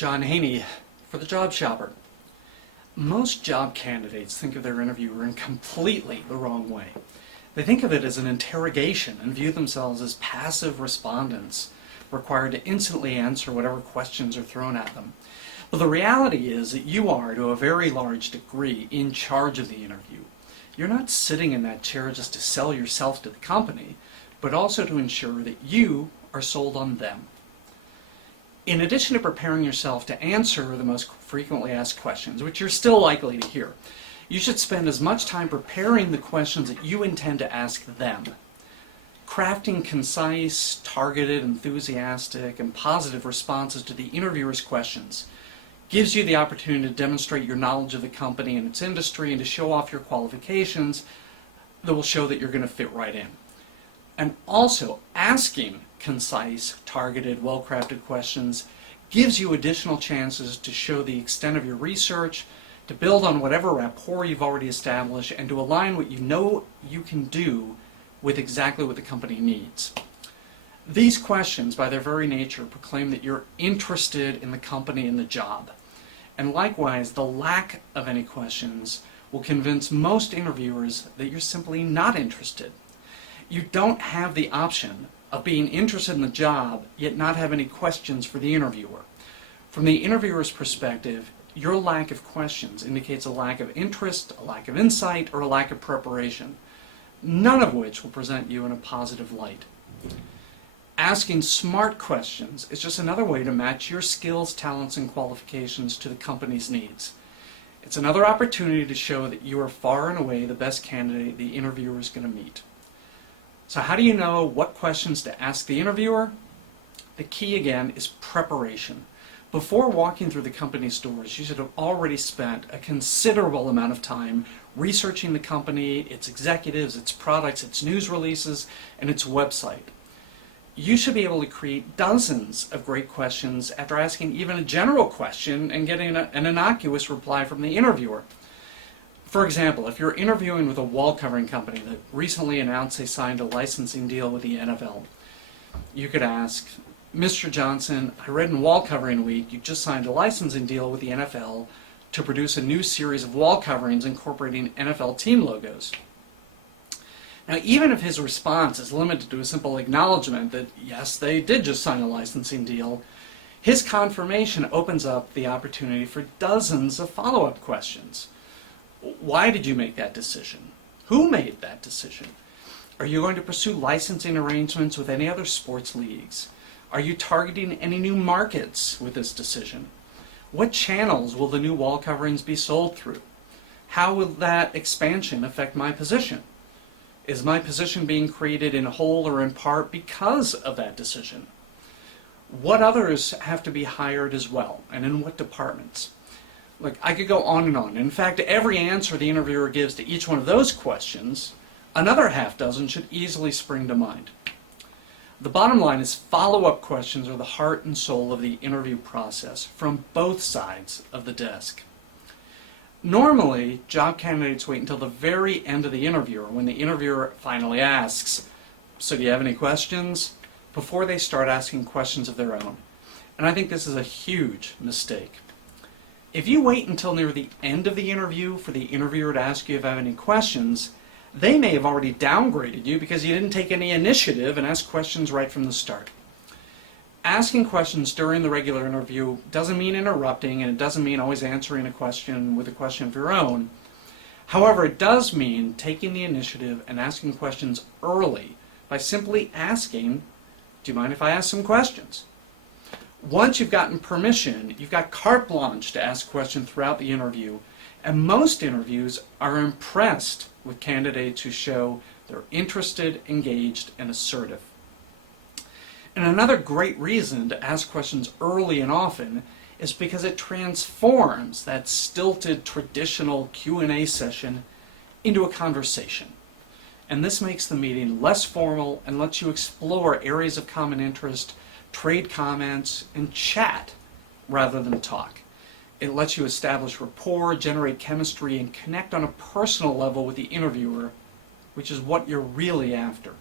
John Haney for The Job Shopper. Most job candidates think of their interviewer in completely the wrong way. They think of it as an interrogation and view themselves as passive respondents, required to instantly answer whatever questions are thrown at them. But the reality is that you are, to a very large degree, in charge of the interview. You're not sitting in that chair just to sell yourself to the company, but also to ensure that you are sold on them. In addition to preparing yourself to answer the most frequently asked questions, which you're still likely to hear, you should spend as much time preparing the questions that you intend to ask them. Crafting concise, targeted, enthusiastic, and positive responses to the interviewer's questions gives you the opportunity to demonstrate your knowledge of the company and its industry and to show off your qualifications that will show that you're going to fit right in. And also, asking concise, targeted, well-crafted questions gives you additional chances to show the extent of your research, to build on whatever rapport you've already established, and to align what you know you can do with exactly what the company needs. These questions, by their very nature, proclaim that you're interested in the company and the job. And likewise, the lack of any questions will convince most interviewers that you're simply not interested. You don't have the option of being interested in the job, yet not have any questions for the interviewer. From the interviewer's perspective, your lack of questions indicates a lack of interest, a lack of insight, or a lack of preparation, none of which will present you in a positive light. Asking smart questions is just another way to match your skills, talents, and qualifications to the company's needs. It's another opportunity to show that you are far and away the best candidate the interviewer is going to meet. So how do you know what questions to ask the interviewer? The key, again, is preparation. Before walking through the company's doors, you should have already spent a considerable amount of time researching the company, its executives, its products, its news releases, and its website. You should be able to create dozens of great questions after asking even a general question and getting an innocuous reply from the interviewer. For example, if you're interviewing with a wall covering company that recently announced they signed a licensing deal with the NFL, you could ask, Mr. Johnson, I read in Wall Covering Week you just signed a licensing deal with the NFL to produce a new series of wall coverings incorporating NFL team logos. Now, even if his response is limited to a simple acknowledgement that, yes, they did just sign a licensing deal, his confirmation opens up the opportunity for dozens of follow-up questions. Why did you make that decision? Who made that decision? Are you going to pursue licensing arrangements with any other sports leagues? Are you targeting any new markets with this decision? What channels will the new wall coverings be sold through? How will that expansion affect my position? Is my position being created in whole or in part because of that decision? What others have to be hired as well, and in what departments? Look, I could go on and on. In fact, every answer the interviewer gives to each one of those questions, another half dozen should easily spring to mind. The bottom line is follow-up questions are the heart and soul of the interview process from both sides of the desk. Normally, job candidates wait until the very end of the interview, or when the interviewer finally asks, so do you have any questions? Before they start asking questions of their own. And I think this is a huge mistake. If you wait until near the end of the interview for the interviewer to ask you if you have any questions, they may have already downgraded you because you didn't take any initiative and ask questions right from the start. Asking questions during the regular interview doesn't mean interrupting, and it doesn't mean always answering a question with a question of your own. However, it does mean taking the initiative and asking questions early by simply asking, do you mind if I ask some questions? Once you've gotten permission, you've got carte blanche to ask questions throughout the interview, and most interviews are impressed with candidates who show they're interested, engaged, and assertive. And another great reason to ask questions early and often is because it transforms that stilted traditional Q&A session into a conversation. And this makes the meeting less formal and lets you explore areas of common interest, trade comments, and chat rather than talk. It lets you establish rapport, generate chemistry, and connect on a personal level with the interviewer, which is what you're really after.